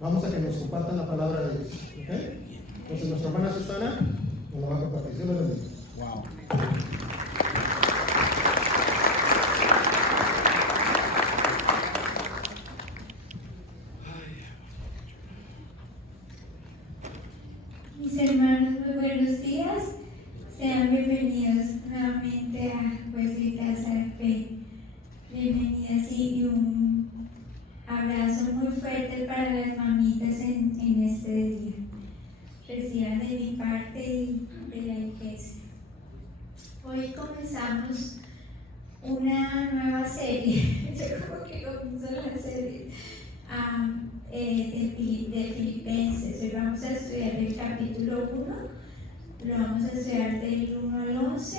vamos a que nos compartan la palabra de Dios. ¿Okay? Entonces, nuestra hermana Susana nos la va a compartir. Dios la bendiga. Wow. Mis hermanos, muy buenos días. Sean bienvenidos nuevamente a vuestra casa de fe. Bienvenidas y un abrazo muy fuerte para las mamitas en este día. Reciban de mi parte y de la iglesia. Hoy comenzamos una nueva serie. Yo como que comienzo la serie de Filipenses. Hoy vamos a estudiar el capítulo 1. Lo vamos a estudiar del 1 al 11.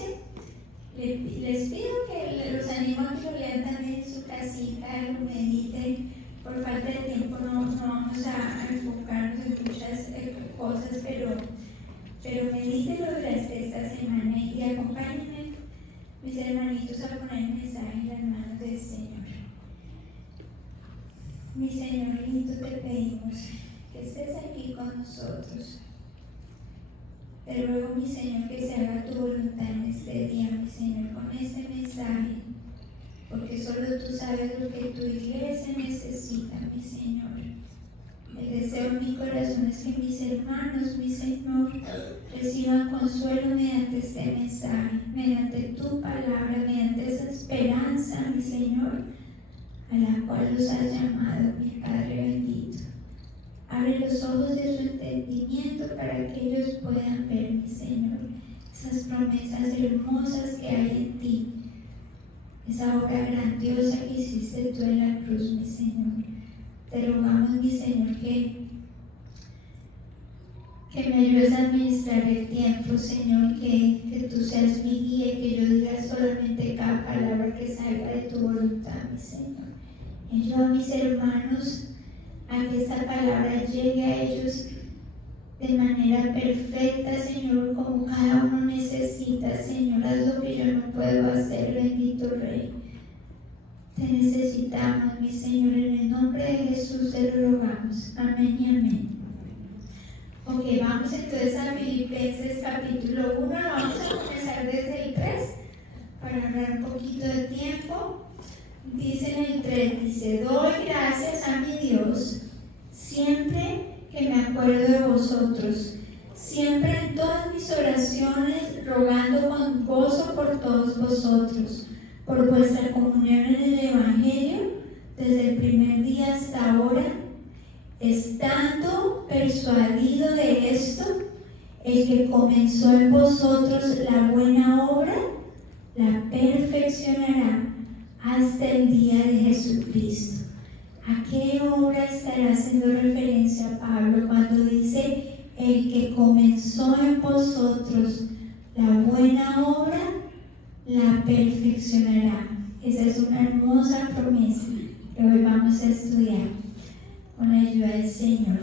Les pido que los animo a que lo lean también en su casita, lo mediten. Por falta de tiempo no vamos a enfocarnos en muchas cosas, pero medítenlo durante esta semana y acompáñenme, mis hermanitos, a poner el mensaje en las manos del Señor. Mi Señor lindo, te pedimos que estés aquí con nosotros. Te ruego, mi Señor, que se haga tu voluntad en este día, mi Señor, con este mensaje, porque solo tú sabes lo que tu iglesia necesita, mi Señor. El deseo en mi corazón es que mis hermanos, mi Señor, reciban consuelo mediante este mensaje, mediante tu palabra, mediante esa esperanza, mi Señor, a la cual los has llamado, mi Padre bendito. Abre los ojos de su entendimiento para que ellos puedan ver, mi Señor, esas promesas hermosas que hay en ti, esa obra grandiosa que hiciste tú en la cruz, mi Señor. Te rogamos, mi Señor, que me ayudes a administrar el tiempo, Señor, que tú seas mi guía, que yo diga solamente cada palabra que salga de tu voluntad, mi Señor. Ayuda a mis hermanos a que esta palabra llegue a ellos de manera perfecta, Señor, como cada uno necesita, Señor. Haz lo que yo no puedo hacer, bendito Rey. Te necesitamos, mi Señor, en el nombre de Jesús te lo rogamos. Amén y amén. Ok, vamos entonces a Filipenses capítulo 1, vamos a comenzar desde el 3 para ahorrar un poquito de tiempo. Dice en el 3, dice: doy gracias a mi Dios siempre que me acuerdo de vosotros, siempre en todas mis oraciones, rogando con gozo por todos vosotros, por vuestra comunión en el Evangelio, desde el primer día hasta ahora, estando persuadido de esto, el que comenzó en vosotros la buena obra, la perfeccionará hasta el día de Jesucristo. ¿A qué obra estará haciendo referencia Pablo cuando dice el que comenzó en vosotros la buena obra, la perfeccionará? Esa es una hermosa promesa que hoy vamos a estudiar con la ayuda del Señor.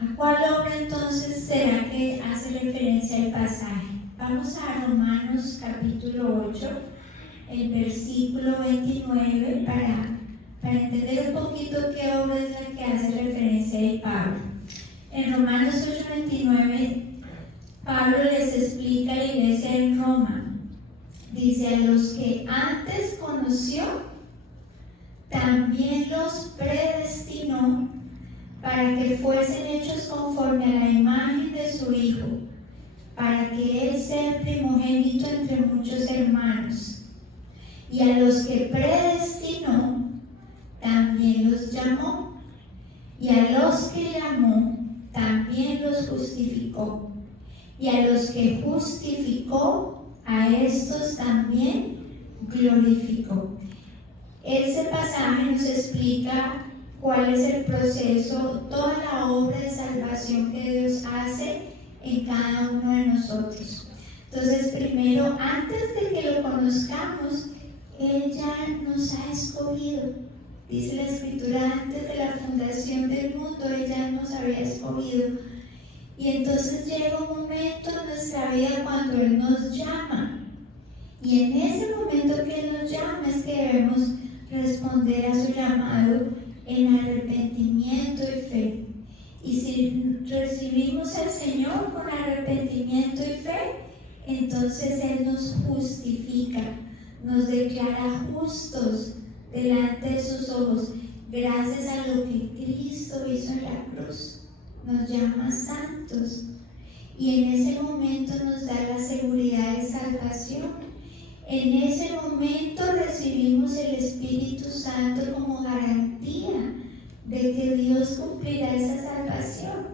¿A cuál obra entonces será que hace referencia el pasaje? Vamos a Romanos capítulo 8, el versículo 29, para entender un poquito qué obra es la que hace referencia a Pablo. En Romanos 8:29, Pablo les explica a la iglesia en Roma. Dice: a los que antes conoció, también los predestinó para que fuesen hechos conforme a la imagen de su Hijo, para que Él sea primogénito entre muchos hermanos. Y a los que predestinó, también los llamó. Y a los que llamó, también los justificó. Y a los que justificó, a estos también glorificó. Ese pasaje nos explica cuál es el proceso, toda la obra de salvación que Dios hace en cada uno de nosotros. Entonces, primero, antes de que lo conozcamos, Él ya nos ha escogido. Dice la Escritura: antes de la fundación del mundo, Él ya nos había escogido. Y entonces llega un momento en nuestra vida cuando Él nos llama. Y en ese momento que Él nos llama es que debemos responder a su llamado en arrepentimiento y fe. Y si recibimos al Señor con arrepentimiento y fe, entonces Él nos justifica, nos declara justos delante de sus ojos, gracias a lo que Cristo hizo en la cruz. Nos llama santos y en ese momento nos da la seguridad de salvación. En ese momento recibimos el Espíritu Santo como garantía de que Dios cumplirá esa salvación.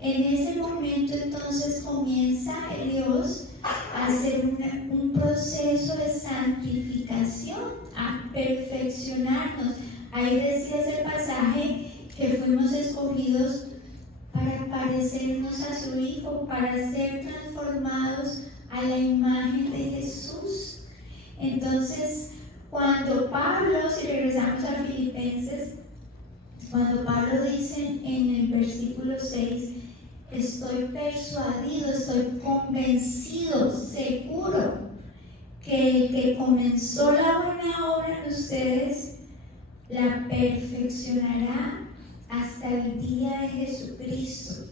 En ese momento entonces comienza Dios a hacer un proceso de santificación, a perfeccionarnos. Ahí decía ese pasaje que fuimos escogidos para parecernos a su Hijo, para ser transformados a la imagen de Jesús. Entonces, cuando Pablo, si regresamos a Filipenses, cuando Pablo dice en el versículo 6, estoy persuadido, estoy convencido, seguro, que el que comenzó la buena obra en ustedes, la perfeccionará hasta el día de Jesucristo.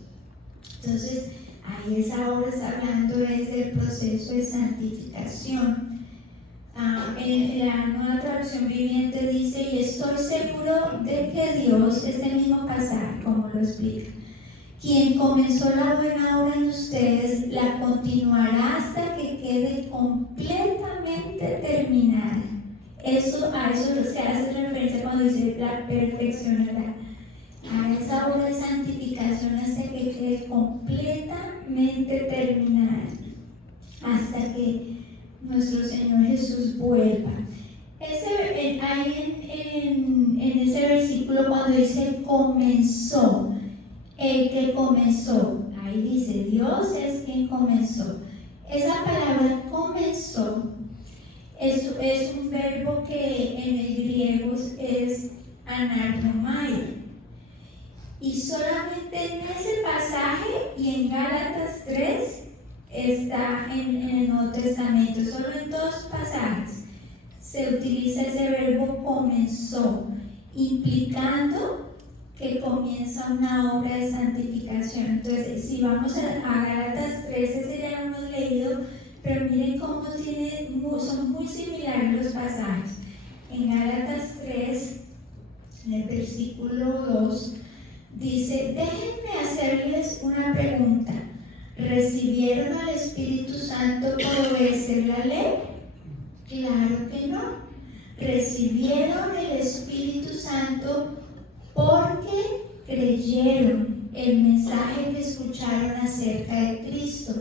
Entonces, ahí esa obra está hablando del proceso de santificación. En la Nueva Traducción Viviente dice, y estoy seguro de que Dios, este mismo pasaje, como lo explica, quien comenzó la buena obra en ustedes, la continuará hasta que quede completamente terminada. A eso se hace referencia cuando dice la perfeccionará, a esa obra de santificación hasta que quede completamente terminada, hasta que nuestro Señor Jesús vuelva. Ahí en ese versículo cuando dice comenzó, el que comenzó, ahí dice Dios es quien comenzó. Esa palabra comenzó es un verbo que en el griego es anarnomai. Y solamente en ese pasaje y en Gálatas 3 está en el Nuevo Testamento, solo en 2 pasajes se utiliza ese verbo comenzó, implicando que comienza una obra de santificación. Entonces, si vamos a Gálatas 3, ese ya lo hemos leído, pero miren cómo son muy similares los pasajes. En Gálatas 3, en el versículo 2, dice, déjenme hacerles una pregunta. ¿Recibieron al Espíritu Santo por obedecer la ley? Claro que no. Recibieron el Espíritu Santo porque creyeron el mensaje que escucharon acerca de Cristo.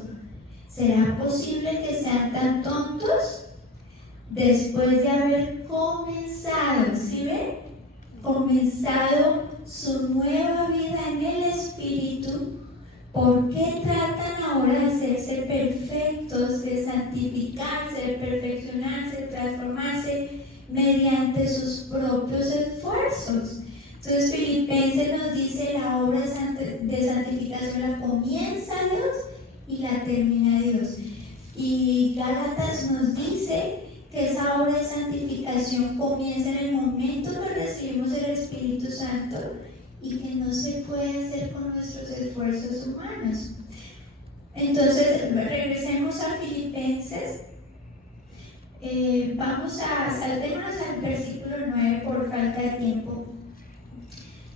¿Será posible que sean tan tontos? Después de haber comenzado, ¿sí ven? Comenzado su nueva vida en el Espíritu, ¿por qué tratan ahora de hacerse perfectos, de santificarse, de perfeccionarse, de transformarse mediante sus propios esfuerzos? Entonces Filipenses nos dice la obra de santificación la comienza Dios y la termina Dios. Y Gálatas nos dice que esa obra de santificación comienza en el momento que recibimos el Espíritu Santo y que no se puede hacer con nuestros esfuerzos humanos. Entonces, regresemos a Filipenses. Saltémonos al versículo 9 por falta de tiempo.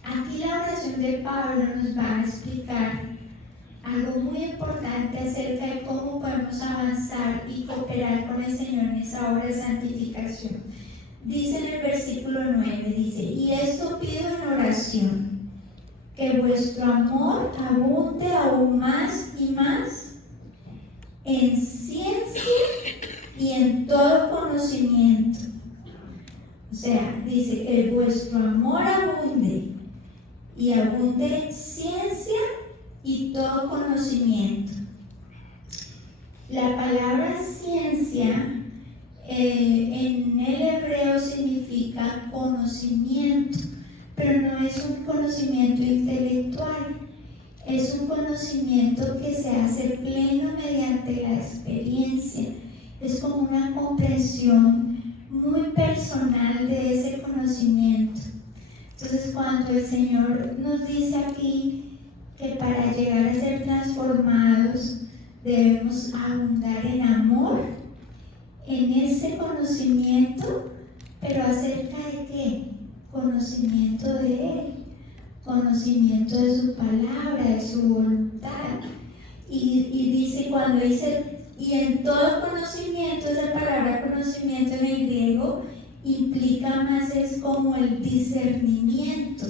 Aquí la oración de Pablo nos va a explicar algo muy importante acerca de cómo podemos avanzar y cooperar con el Señor en esa obra de santificación. Dice en el versículo 9, dice, y esto pido en oración, que vuestro amor abunde aún más y más en ciencia y en todo conocimiento. O sea, dice que vuestro amor abunde y abunde en ciencia y todo conocimiento. La palabra ciencia en el hebreo significa conocimiento, pero no es un conocimiento intelectual, es un conocimiento que se hace pleno mediante la experiencia. Es como una comprensión muy personal de ese conocimiento. Entonces, cuando el Señor nos dice aquí que para llegar a ser transformados debemos abundar en amor, en ese conocimiento, pero ¿acerca de qué? Conocimiento de Él, conocimiento de su palabra, de su voluntad. Y dice, cuando dice, y en todo conocimiento, esa palabra conocimiento en el griego implica más, es como el discernimiento.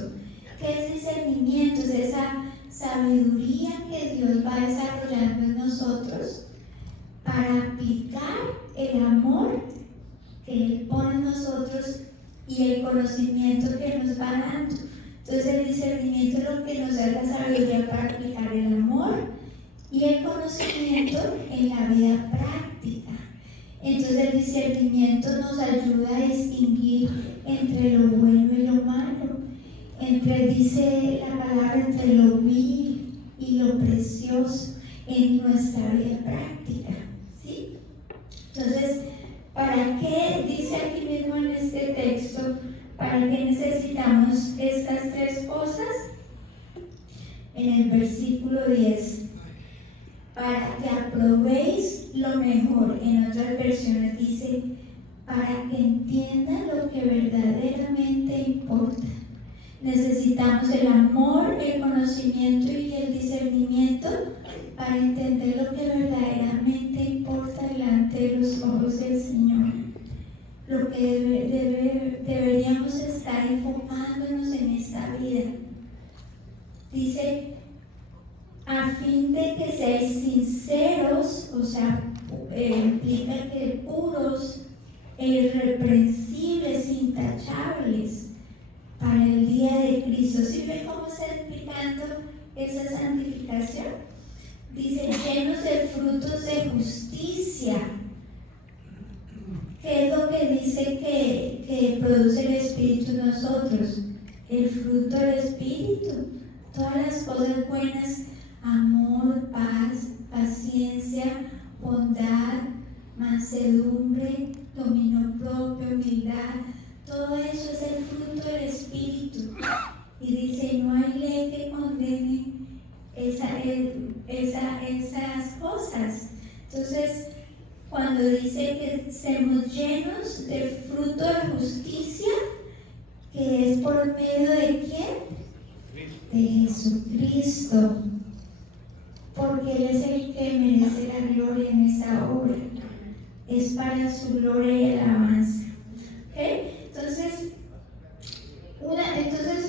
¿Qué es discernimiento? Es esa sabiduría que Dios va desarrollando en nosotros para aplicar el amor que Él pone en nosotros y el conocimiento que nos va dando. Entonces el discernimiento es lo que nos da la sabiduría para aplicar el amor y el conocimiento en la vida práctica. Entonces el discernimiento nos ayuda a distinguir entre lo bueno y lo malo, dice la palabra, entre lo vil y lo precioso en nuestra vida práctica, ¿sí? Entonces, ¿para qué dice aquí mismo en este texto? ¿Para qué necesitamos estas tres cosas? En el versículo 10, para que aprobéis lo mejor. En otras versiones dice, para que entiendan lo que verdaderamente importa. Necesitamos el amor, el conocimiento y el discernimiento para entender lo que verdaderamente importa delante de los ojos del Señor. Lo que deberíamos estar enfocándonos en esta vida. Dice, a fin de que seáis sinceros, o sea, implica que puros, irreprensibles, intachables, para el día de Cristo. ¿Sí ven cómo está explicando esa santificación? Dice, llenos de frutos de justicia. ¿Qué es lo que dice que produce el Espíritu en nosotros? El fruto del Espíritu. Todas las cosas buenas, amor, paz, paciencia, bondad, mansedumbre, dominio propio, humildad. Todo eso es el fruto del Espíritu. Y dice, no hay ley que condene esas cosas. Entonces, cuando dice que seamos llenos de fruto de justicia, que es por medio de ¿quién? De Jesucristo. Porque Él es el que merece la gloria en esa obra. Es para su gloria y alabanza. ¿Okay? Entonces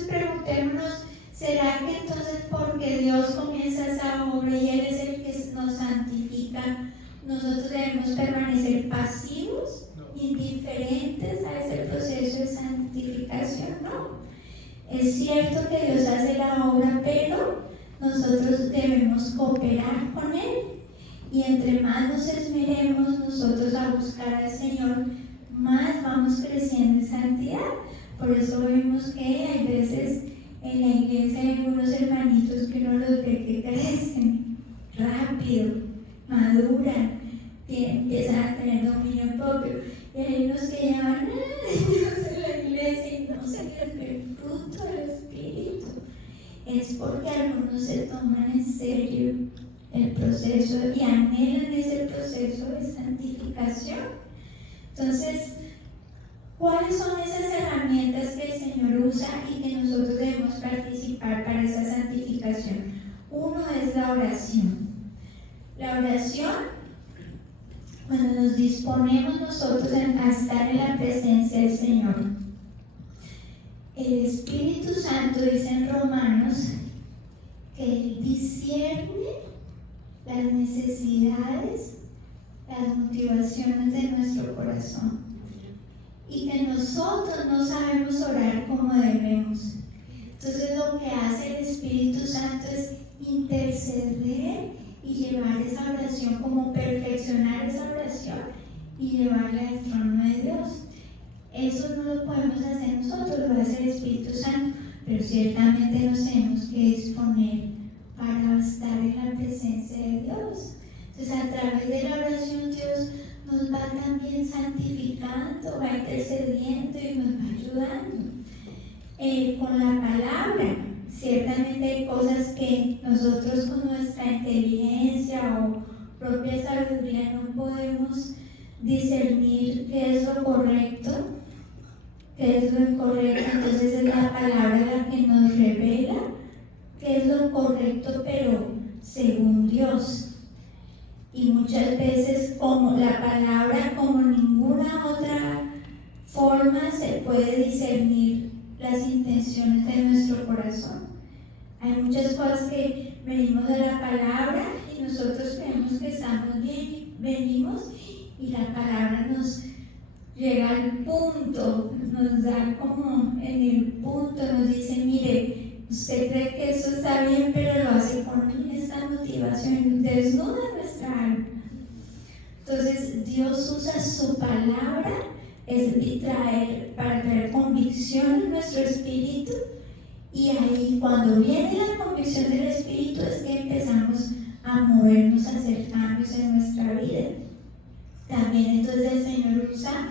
preguntémonos, ¿será que entonces porque Dios comienza esa obra y Él es el que nos santifica, nosotros debemos permanecer pasivos, indiferentes a ese proceso de santificación? No. Es cierto que Dios hace la obra, pero nosotros debemos cooperar con Él. Y entre más nos esmeremos nosotros a buscar al Señor, más vamos creciendo en santidad. Por eso vemos que hay veces en la iglesia hay algunos hermanitos que uno los ve que crecen rápido, maduran, empiezan a tener dominio propio. Y hay unos que llevan años en la iglesia y no se les ve el fruto del Espíritu. Es porque algunos se toman en serio el proceso y anhelan ese proceso de santificación. Entonces, ¿cuáles son esas herramientas que el Señor usa y que nosotros debemos participar para esa santificación? Uno es la oración. La oración, cuando nos disponemos nosotros a estar en la presencia del Señor, el Espíritu Santo dice en Romanos que Él discierne las necesidades, las motivaciones de nuestro corazón, y que nosotros no sabemos orar como debemos. Entonces lo que hace el Espíritu Santo es interceder y llevar esa oración, como perfeccionar esa oración y llevarla al trono de Dios. Eso no lo podemos hacer nosotros, lo hace el Espíritu Santo, pero ciertamente nos tenemos que disponer para estar en la presencia de Dios. Entonces, a través de la oración, Dios nos va también santificando, va intercediendo y nos va ayudando. Con la palabra, ciertamente hay cosas que nosotros con nuestra inteligencia o propia sabiduría no podemos discernir qué es lo correcto, qué es lo incorrecto. Entonces es la palabra la que nos revela qué es lo correcto, pero según Dios. Y muchas veces, como la palabra, como ninguna otra forma, se puede discernir las intenciones de nuestro corazón. Hay muchas cosas que venimos de la palabra y nosotros creemos que estamos bien, venimos y la palabra nos llega al punto, nos da como en el punto, nos dice, mire, usted cree que eso está bien, pero lo hace con esta motivación, desnuda nuestra alma. Entonces Dios usa su palabra para traer convicción en nuestro espíritu, y ahí cuando viene la convicción del espíritu es que empezamos a movernos, a hacer cambios en nuestra vida. También entonces el Señor usa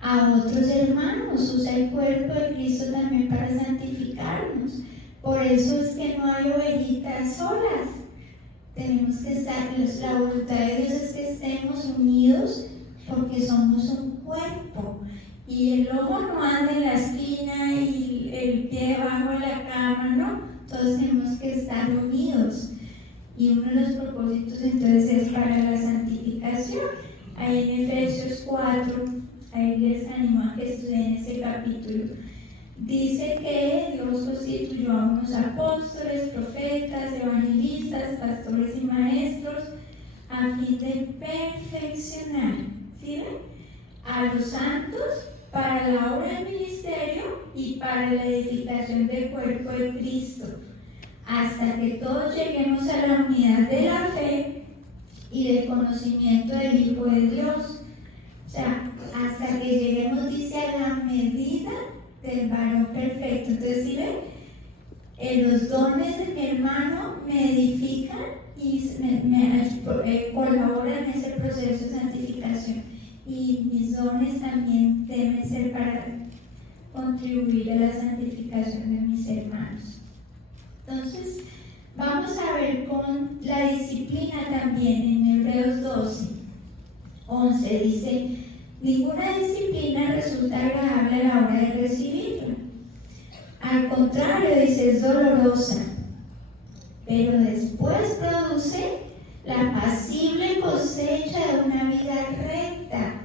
a otros hermanos, usa el cuerpo de Cristo también para santificarnos. Por eso es que no hay ovejitas solas. Tenemos que estar, la voluntad de Dios es que estemos unidos porque somos un cuerpo. Y el ojo no anda en la esquina y el pie debajo de la cama, ¿no? Todos tenemos que estar unidos. Y uno de los propósitos entonces es para la santificación. Ahí en Efesios 4, ahí les animo a que estudien ese capítulo. Dice que Dios constituyó a unos apóstoles, profetas, evangelistas, pastores y maestros a fin de perfeccionar, ¿sí ven?, a los santos para la obra del ministerio y para la edificación del cuerpo de Cristo, hasta que todos lleguemos a la unidad de la fe y del conocimiento del Hijo de Dios. O sea, hasta que lleguemos, dice, a la medida del varón perfecto. Entonces, ¿sí ven? Los dones de mi hermano me edifican y me colaboran en ese proceso de santificación. Y mis dones también deben ser para contribuir a la santificación de mis hermanos. Entonces, vamos a ver con la disciplina también en Hebreos 12:11. Dice: ninguna disciplina resulta agradable a la hora de recibirla. Al contrario, dice, es dolorosa, pero después produce la apacible cosecha de una vida recta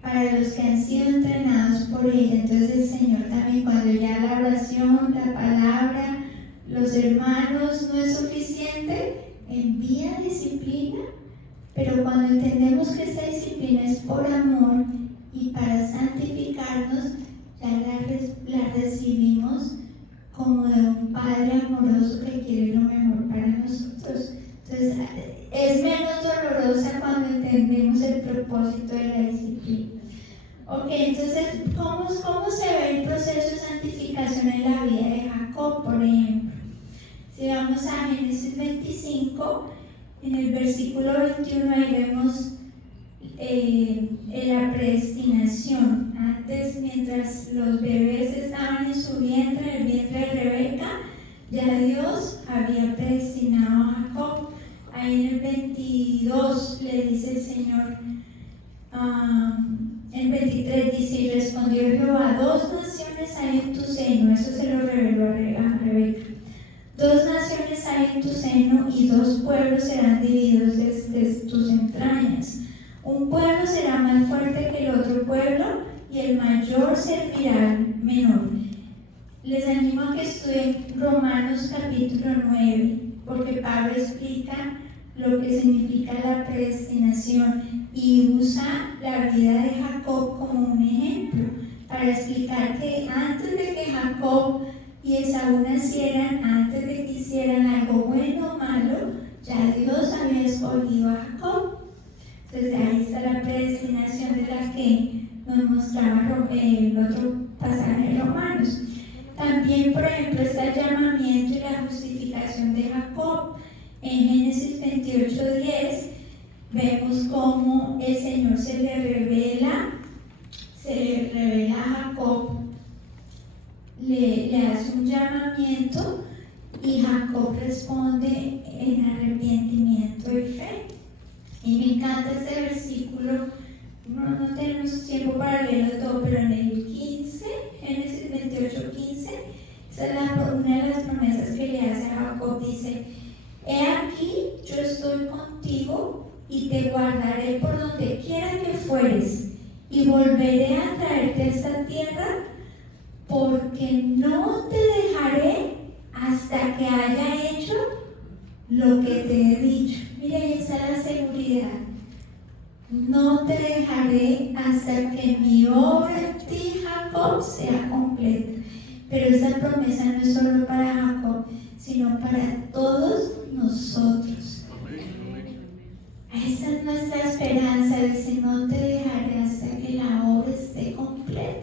para los que han sido entrenados por ella. Entonces el Señor también, cuando ya la oración, la palabra, los hermanos no es suficiente, envía disciplina. Pero cuando entendemos que esta disciplina es por amor y para santificarnos, ya la recibimos como de un Padre amoroso que quiere lo mejor para nosotros. Entonces, es menos dolorosa cuando entendemos el propósito de la disciplina. Ok, entonces, ¿cómo se ve el proceso de santificación en la vida de Jacob, por ejemplo? Si vamos a Génesis 25, en el versículo 21, ahí vemos la predestinación. Antes, mientras los bebés estaban en su vientre, en el vientre de Rebeca, ya Dios había predestinado a Jacob. Ahí en el 22 le dice el Señor, el 23 dice: y respondió Jehová, 2 naciones hay en tu seno. Eso se lo reveló a Rebeca. 2 naciones hay en tu seno y 2 pueblos serán divididos desde tus entrañas. Un pueblo será más fuerte que el otro pueblo y el mayor servirá al menor. Les animo a que estudien Romanos capítulo 9, porque Pablo explica lo que significa la predestinación y usa la vida de Jacob como un ejemplo para explicar que antes de que Jacob y Esaú nacieran, antes de que hicieran algo bueno o malo, ya Dios había escogido a Jacob. Entonces ahí está la predestinación de la que nos mostraba el otro pasaje de Romanos. También, por ejemplo, está el llamamiento y la justificación de Jacob. En Génesis 28:10 vemos cómo el Señor se le revela a Jacob, le hace un llamamiento y Jacob responde en arrepentimiento y fe. Y me encanta este versículo, no tenemos tiempo para leerlo todo, pero en el 15, Génesis 28:15, esa es una de las promesas que le hace a Jacob, dice: he aquí, yo estoy contigo y te guardaré por donde quiera que fueres, y volveré a traerte a esta tierra, porque no te dejaré hasta que haya hecho lo que te he dicho. Mira, esa es la seguridad. No te dejaré hasta que mi obra en ti, Jacob, sea completa. Pero esa promesa no es solo para Jacob, sino para todos nosotros. Esa es nuestra esperanza, dice: no te dejaré hasta que la obra esté completa.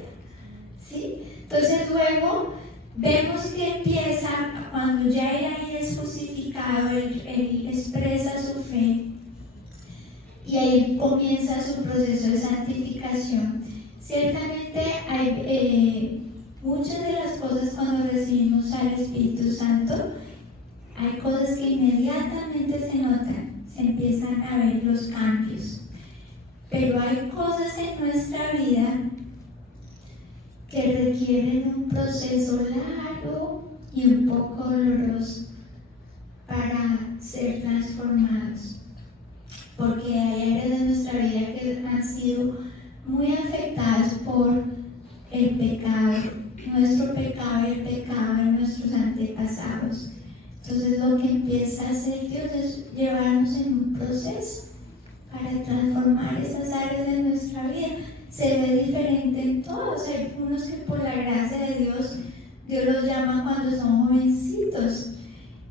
¿Sí? Entonces luego vemos que empieza, cuando ya era es crucificado, él expresa su fe y ahí comienza su proceso de santificación. Ciertamente hay muchas de las cosas, cuando recibimos al Espíritu Santo, hay cosas que inmediatamente se notan, se empiezan a ver los cambios, pero hay cosas en nuestra vida que requieren un proceso largo y un poco doloroso para ser transformados, porque hay áreas de nuestra vida que han sido muy afectadas por el pecado, nuestro pecado y el pecado de nuestros antepasados. Entonces lo que empieza a hacer Dios es llevarnos en un proceso para transformar esas áreas de nuestra vida. Se ve diferente en todos. Hay unos que por la gracia de Dios los llama cuando son jovencitos.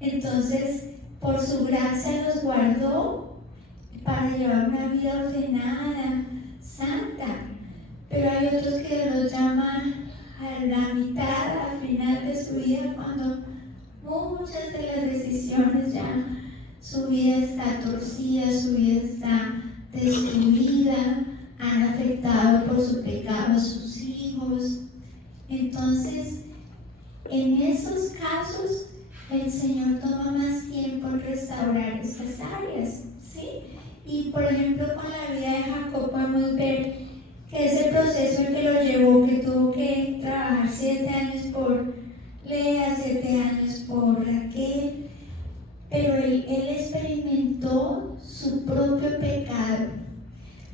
Entonces, por su gracia los guardó para llevar una vida ordenada, santa. Pero hay otros que los llaman a la mitad, al final de su vida, cuando muchas de las decisiones ya, su vida está torcida, su vida está destruida, han afectado por su pecado a sus hijos. Entonces, en esos casos, el Señor toma más tiempo en restaurar esas áreas, ¿sí? Y por ejemplo, con la vida de Jacob podemos ver que ese proceso en que lo llevó, que tuvo que trabajar 7 años por Lea, 7 años por Raquel, pero él experimentó su propio pecado.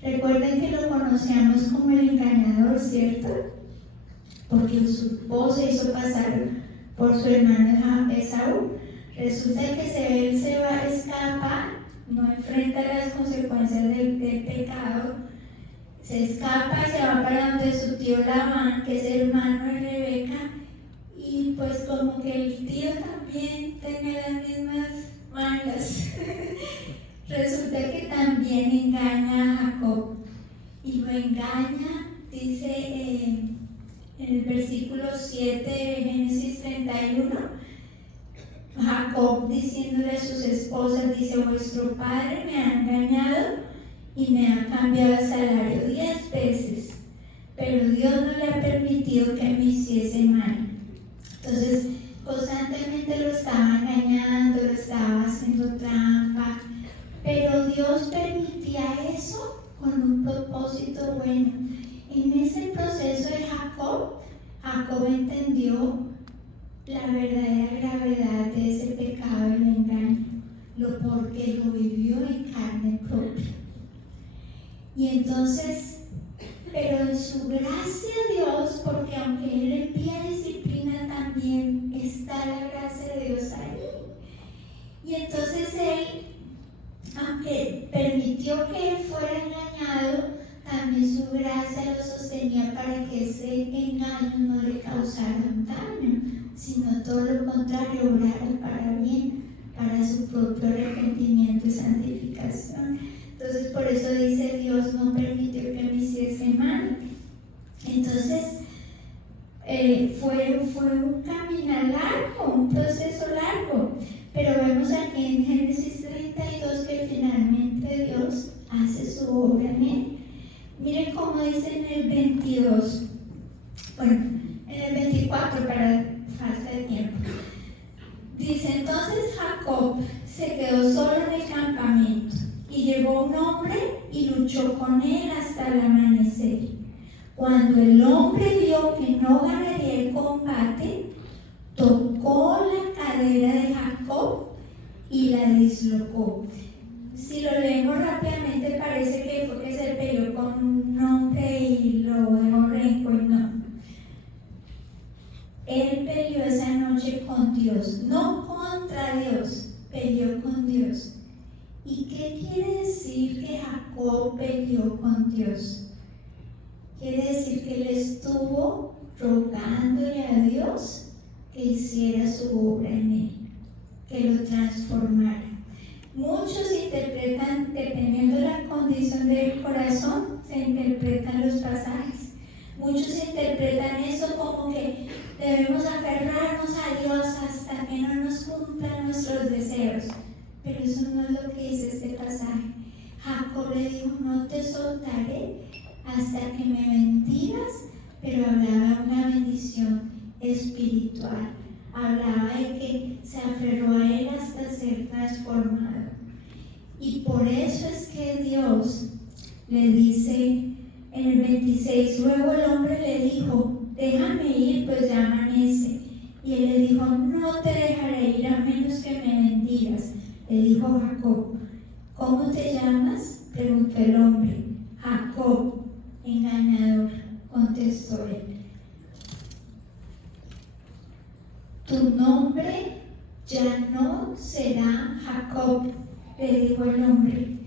Recuerden que lo conocíamos como el engañador, ¿cierto? Porque su voz se hizo pasar por su hermano Esaú. Resulta que él se va a escapar, no enfrenta las consecuencias del pecado, se escapa y se va para donde su tío Labán, que es hermano de Rebeca, y pues como que el tío también tenía las mismas malas. Resulta que también engaña a Jacob, y lo engaña, dice en el versículo 7 de Génesis 31, Jacob diciéndole a sus esposas, dice: vuestro padre me ha engañado y me ha cambiado el salario 10 veces, pero Dios no le ha permitido que me hiciese mal. Entonces, constantemente lo estaba engañando, lo estaba haciendo trampa, pero Dios permitía eso con un propósito bueno. En ese proceso de Jacob entendió la verdadera gravedad de ese pecado del engaño, porque lo vivió en carne propia. Y entonces, pero en su gracia Dios, porque aunque Él envía disciplina, también está la gracia de Dios ahí. Y entonces Él, aunque permitió que él fuera engañado, también su gracia lo sostenía para que ese engaño no le causara un daño, sino todo lo contrario, obrara para bien, para su propio arrepentimiento y santificación. Entonces, por eso dice: Dios no permitió que me hiciese mal. Entonces, fue un caminar largo, un proceso largo, pero vemos aquí en Génesis 32 que finalmente Dios hace su obra en él. Miren cómo dice en el 22, bueno, en el 24 para falta de tiempo. Dice Entonces Jacob se quedó solo en el campamento y llegó un hombre y luchó con él hasta el amanecer. Cuando el hombre vio que no ganaría el combate, tocó la cadera de Jacob y la dislocó. Si lo leemos rápidamente parece que fue que se peleó con un hombre y lo dejó renco y no. Él peleó esa noche con Dios, no contra Dios, peleó con Dios. ¿Y qué quiere decir que Jacob peleó con Dios? Quiere decir que él estuvo rogándole a Dios que hiciera su obra en él, que lo transformara. Muchos interpretan, dependiendo de la condición del corazón, se interpretan los pasajes. Muchos interpretan eso como que debemos aferrarnos a Dios hasta que no nos cumplan nuestros deseos. Pero eso no es lo que dice este pasaje. Jacob le dijo, no te soltaré hasta que me bendigas, pero hablaba de una bendición espiritual. Hablaba de que se aferró a él hasta ser transformado. Y por eso es que Dios le dice en el 26, luego el hombre le dijo, déjame ir, pues ya amanece. Y él le dijo, no te dejaré ir a menos que me bendigas. Le dijo Jacob, ¿cómo te llamas? Preguntó el hombre. Jacob, engañador, contestó él. Tu nombre ya no será Jacob, le dijo el hombre.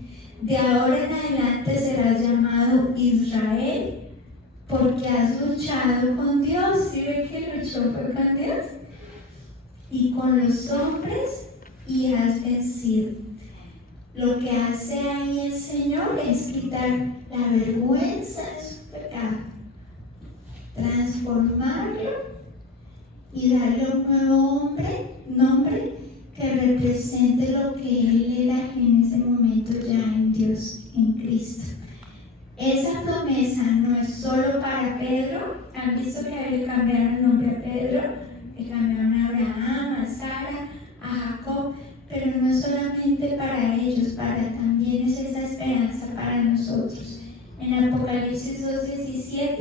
De ahora en adelante serás llamado Israel, porque has luchado con Dios. ¿Sí ven que luchó con Dios? Y con los hombres, y has vencido. Lo que hace ahí el Señor es quitar la vergüenza de su pecado, transformarlo y darle un nuevo nombre que represente lo que Él era en ese momento ya en Dios, en Cristo. Esa promesa no es solo para Pedro. ¿Han visto que le cambiaron el nombre a Pedro? Le cambiaron a Abraham, a Sara, a Jacob, pero no es solamente para ellos, también es esa esperanza para nosotros. En Apocalipsis 2:17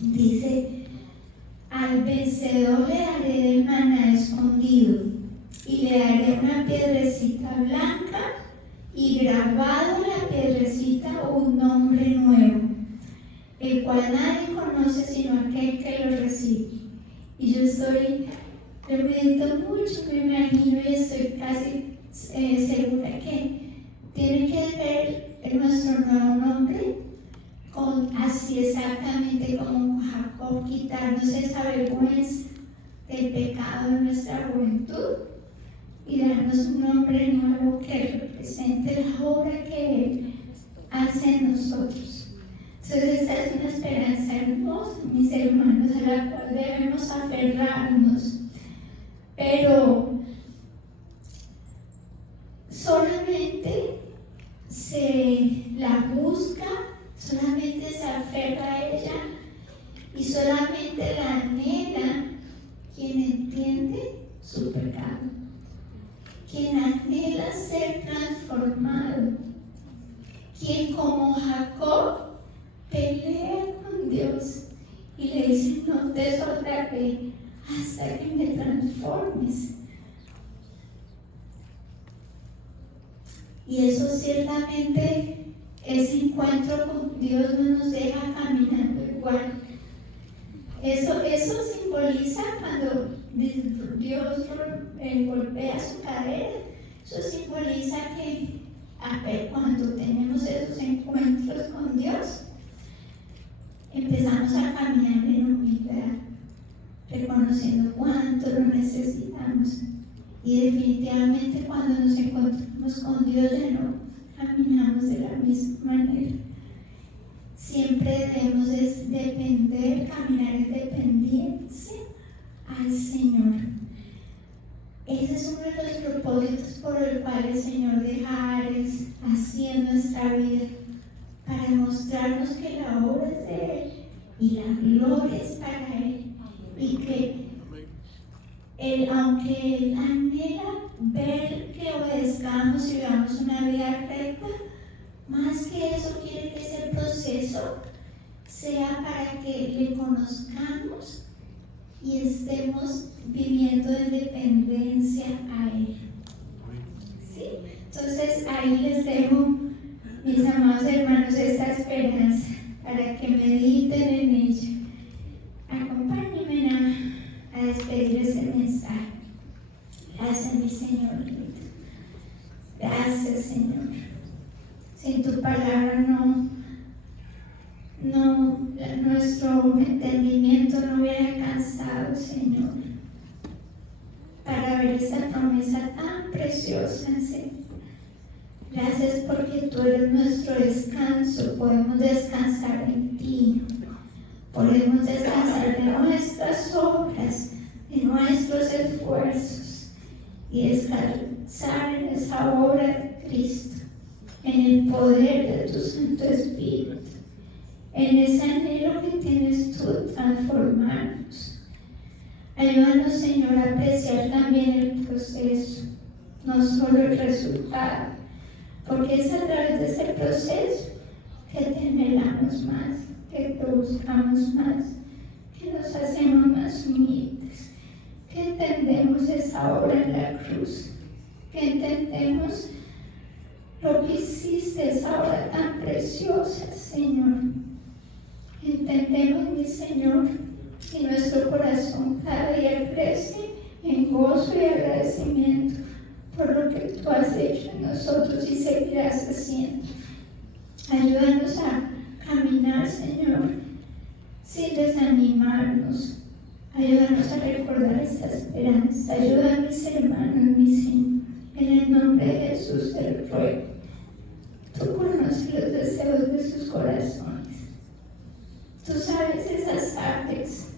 dice, al vencedor le daré del maná escondido y le daré una piedrecita blanca y grabado en la piedrecita un nombre nuevo, el cual nadie conoce sino aquel que lo recibe. Y yo me medito mucho, me imagino y estoy casi segura que tiene que ver nuestro nuevo nombre así exactamente como Jacob, quitarnos esa vergüenza del pecado de nuestra juventud y darnos un nombre nuevo que represente la obra que Él hace en nosotros. Entonces esta es una esperanza hermosa, mis hermanos, a la cual debemos aferrarnos, pero solamente se la busca, solamente se aferra a ella y solamente la anhela quien entiende su pecado, quien anhela ser transformado, quien como Jacob pelea con Dios y le dice, no te soltaré hasta que me transformes. Y eso ciertamente, ese encuentro con Dios no nos deja caminando igual. Eso simboliza cuando Dios golpea su cadera. Eso simboliza que cuando tenemos esos encuentros con Dios, empezamos a caminar en humildad, reconociendo cuánto lo necesitamos. Y definitivamente cuando nos encontramos con Dios ya no caminamos de la misma manera. Siempre debemos depender, caminar en dependencia al Señor. Ese es uno de los propósitos por el cual el Señor deja Ares así en nuestra vida, para mostrarnos que la obra es de Él y la gloria es para Él, y que aunque Él anhela ver que obedezcamos y vivamos una vida recta, más que eso quiere que ese proceso sea para que le conozcamos y estemos viviendo en dependencia a Él. ¿Sí? Entonces ahí les dejo, mis amados hermanos, esta esperanza para que mediten en ella. Acompáñenme a despedir ese mensaje. Gracias, mi Señor. Gracias, Señor. Sin tu palabra nuestro entendimiento no hubiera alcanzado, Señor, para ver esta promesa tan preciosa, Señor. Gracias porque tú eres nuestro descanso. Podemos descansar en ti. Podemos descansar de nuestras obras, de nuestros esfuerzos y descansar en esa obra de Cristo, en el poder de tu Santo Espíritu, en ese anhelo que tienes tú de transformarnos. Ayúdanos, Señor, a apreciar también el proceso, no solo el resultado, porque es a través de ese proceso que te anhelamos más, que te buscamos más, que nos hacemos más humildes, que entendemos esa obra en la cruz, que entendemos lo que hiciste, esa obra tan preciosa, Señor. Entendemos, mi Señor, y nuestro corazón cada día crece en gozo y agradecimiento por lo que tú has hecho en nosotros y seguirás haciendo. Ayúdanos a caminar, Señor, sin desanimarnos. Ayúdanos a recordar esta esperanza. Ayuda a mis hermanos, mi Señor. En el nombre de Jesús te ruego. Tú conoces los deseos de sus corazones. Tú sabes esas artes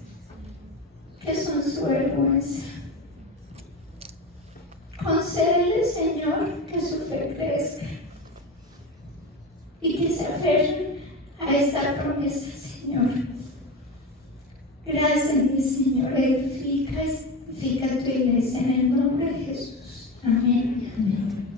que son su vergüenza. Concédele, Señor, que su fe crezca y que se aferren a esta promesa, Señor. Gracias, mi Señor. Edifica tu iglesia en el nombre de Jesús. Amén. Amén.